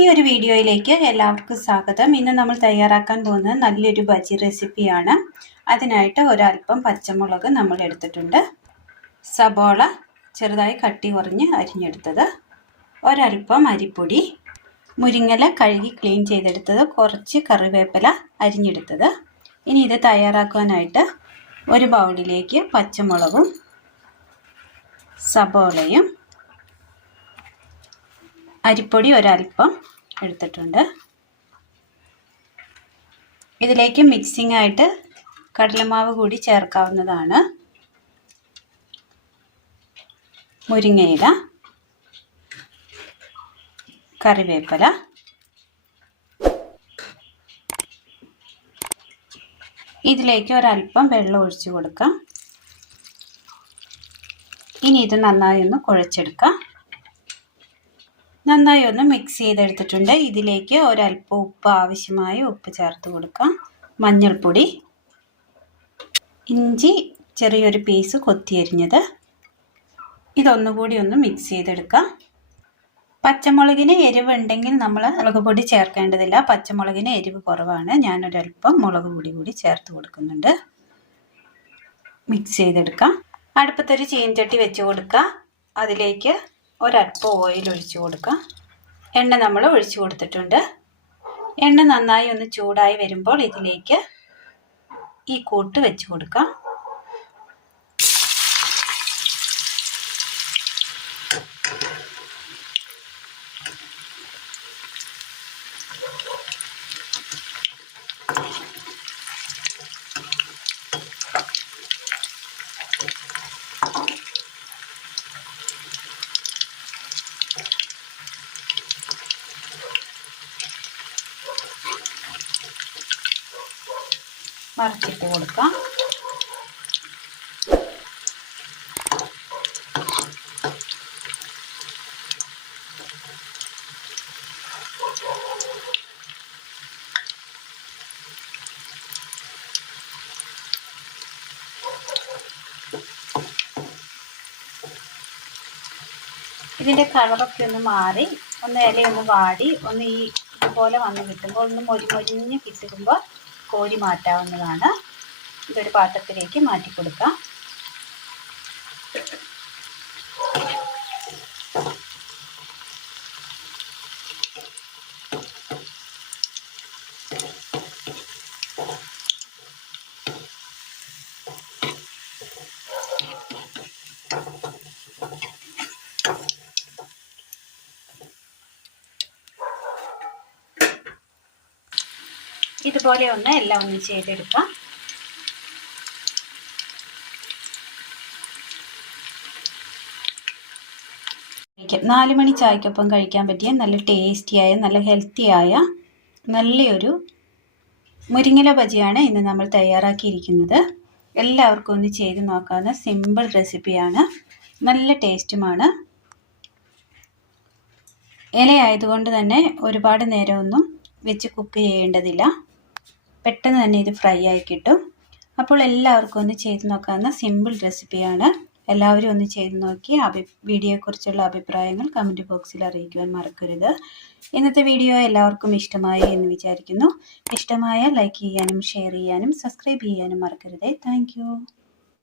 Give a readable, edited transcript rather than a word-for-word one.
പുതിയൊരു വീഡിയോയിലേക്ക് എല്ലാവർക്കും സ്വാഗതം. ഇന്ന് നമ്മൾ തയ്യാറാക്കാൻ പോകുന്നത് നല്ലൊരു ബജി റെസിപ്പിയാണ്. അതിനായിട്ട് ഒരല്പം പച്ചമുളക് നമ്മൾ എടുത്തിട്ടുണ്ട്, സബോള ചെറുതായി കട്ടി കുറഞ്ഞ് അരിഞ്ഞെടുത്തത്, ഒരല്പം അരിപ്പൊടി, മുരിങ്ങയില കഴുകി ക്ലീൻ ചെയ്തെടുത്തത്, കുറച്ച് കറിവേപ്പില അരിഞ്ഞെടുത്തത്. ഇനി ഇത് തയ്യാറാക്കാനായിട്ട് ഒരു ബൗളിലേക്ക് പച്ചമുളകും സബോളയും അരിപ്പൊടി ഒരല്പം എടുത്തിട്ടുണ്ട്. ഇതിലേക്ക് മിക്സിംഗ് ആയിട്ട് കടലമാവ് കൂടി ചേർക്കാവുന്നതാണ്. മുരിങ്ങയില, കറിവേപ്പില, ഇതിലേക്ക് ഒരല്പം വെള്ളം ഒഴിച്ചു കൊടുക്കാം. ഇനി ഇത് നന്നായി ഒന്ന് കുഴച്ചെടുക്കാം. നന്നായി ഒന്ന് മിക്സ് ചെയ്തെടുത്തിട്ടുണ്ട്. ഇതിലേക്ക് ഒരല്പം ഉപ്പ്, ആവശ്യമായ ഉപ്പ് ചേർത്ത് കൊടുക്കാം. മഞ്ഞൾപ്പൊടി, ഇഞ്ചി ചെറിയൊരു പീസ് കൊത്തിയരിഞ്ഞത്, ഇതൊന്നുകൂടി ഒന്ന് മിക്സ് ചെയ്തെടുക്കാം. പച്ചമുളകിന് എരിവ് ഉണ്ടെങ്കിൽ നമ്മൾ മുളക് പൊടി ചേർക്കേണ്ടതില്ല. പച്ചമുളകിന് എരിവ് കുറവാണ്, ഞാനൊരല്പം മുളക് പൊടി കൂടി ചേർത്ത് കൊടുക്കുന്നുണ്ട്. മിക്സ് ചെയ്തെടുക്കാം. അടുപ്പത്തൊരു ചീനച്ചട്ടി വെച്ച് കൊടുക്കുക. അതിലേക്ക് ഒരല്പം ഓയിൽ ഒഴിച്ചു കൊടുക്കാം. എണ്ണ നമ്മൾ ഒഴിച്ചു കൊടുത്തിട്ടുണ്ട്. എണ്ണ നന്നായി ഒന്ന് ചൂടായി വരുമ്പോൾ ഇതിലേക്ക് ഈ കൂട്ട് വെച്ച് കൊടുക്കാം. മറിച്ചിട്ട് കൊടുക്കാം. ഇതിൻ്റെ കളറൊക്കെ ഒന്ന് മാറി ഒന്ന് ഇലയൊന്ന് വാടി ഒന്ന് ഈ ഇതുപോലെ വന്ന് കിട്ടുമ്പോൾ ഒന്ന് മൊരിഞ്ഞ് കിട്ടുമ്പോൾ കോരി മാറ്റാവുന്നതാണ്. ഇതൊരു പാത്രത്തിലേക്ക് മാറ്റി കൊടുക്കാം. ഇതുപോലെ ഒന്ന് എല്ലാം ഒന്ന് ചെയ്തെടുക്കാം. നാല് മണി ചായക്കൊപ്പം കഴിക്കാൻ പറ്റിയ നല്ല ടേസ്റ്റിയായ നല്ല ഹെൽത്തിയായ നല്ലൊരു മുരിങ്ങയില ബജിയാണ് ഇന്ന് നമ്മൾ തയ്യാറാക്കിയിരിക്കുന്നത്. എല്ലാവർക്കും ഒന്ന് ചെയ്ത് നോക്കാവുന്ന സിമ്പിൾ റെസിപ്പിയാണ്, നല്ല ടേസ്റ്റുമാണ്. ഇലയായതുകൊണ്ട് തന്നെ ഒരുപാട് നേരമൊന്നും വെച്ച് കുക്ക് ചെയ്യേണ്ടതില്ല, പെട്ടെന്ന് തന്നെ ഇത് ഫ്രൈ ആയി കിട്ടും. അപ്പോൾ എല്ലാവർക്കും ഒന്ന് ചെയ്ത് നോക്കാവുന്ന സിമ്പിൾ റെസിപ്പിയാണ്. എല്ലാവരും ഒന്ന് ചെയ്ത് നോക്കി വീഡിയോയെക്കുറിച്ചുള്ള അഭിപ്രായങ്ങൾ കമൻറ്റ് ബോക്സിൽ അറിയിക്കുവാൻ മറക്കരുത്. ഇന്നത്തെ വീഡിയോ എല്ലാവർക്കും ഇഷ്ടമായി എന്ന് വിചാരിക്കുന്നു. ഇഷ്ടമായ ലൈക്ക് ചെയ്യാനും ഷെയർ ചെയ്യാനും സബ്സ്ക്രൈബ് ചെയ്യാനും മറക്കരുത്. താങ്ക്